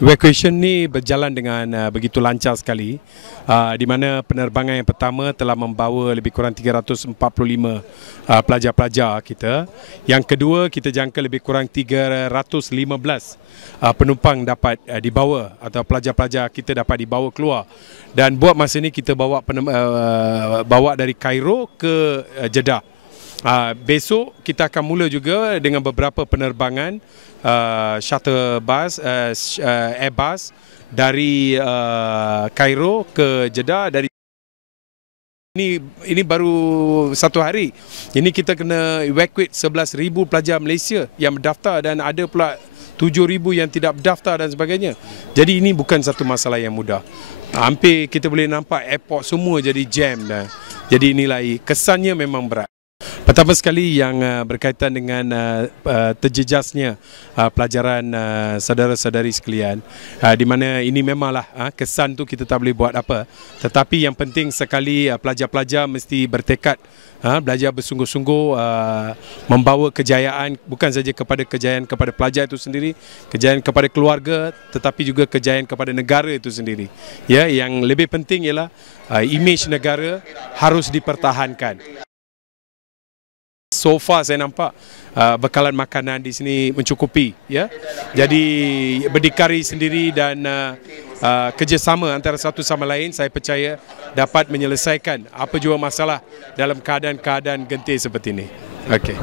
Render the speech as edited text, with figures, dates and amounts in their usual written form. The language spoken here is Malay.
Evacuation ni berjalan dengan begitu lancar sekali, di mana penerbangan yang pertama telah membawa lebih kurang 345 pelajar-pelajar kita. Yang kedua, kita jangka lebih kurang 315 penumpang dapat dibawa atau pelajar-pelajar kita dapat dibawa keluar. Dan buat masa ni kita bawa dari Cairo ke Jeddah. Besok kita akan mula juga dengan beberapa penerbangan shuttle bus, Airbus dari Cairo ke Jeddah. Dari ini baru satu hari. Ini kita kena evacuate 11,000 pelajar Malaysia yang berdaftar dan ada pula 7,000 yang tidak berdaftar dan sebagainya. Jadi ini bukan satu masalah yang mudah. Hampir kita boleh nampak airport semua jadi jam dah. Jadi inilah kesannya memang berat. Pertama sekali yang berkaitan dengan terjejasnya pelajaran saudara-saudari sekalian, di mana ini memanglah kesan tu kita tak boleh buat apa. Tetapi yang penting sekali pelajar-pelajar mesti bertekad belajar bersungguh-sungguh, membawa kejayaan bukan saja kepada pelajar itu sendiri, kejayaan kepada keluarga, tetapi juga kejayaan kepada negara itu sendiri. Ya, yang lebih penting ialah imej negara harus dipertahankan. So far saya nampak bekalan makanan di sini mencukupi, ya. Jadi berdikari sendiri dan kerjasama antara satu sama lain, saya percaya dapat menyelesaikan apa jua masalah dalam keadaan-keadaan genting seperti ini. Okey.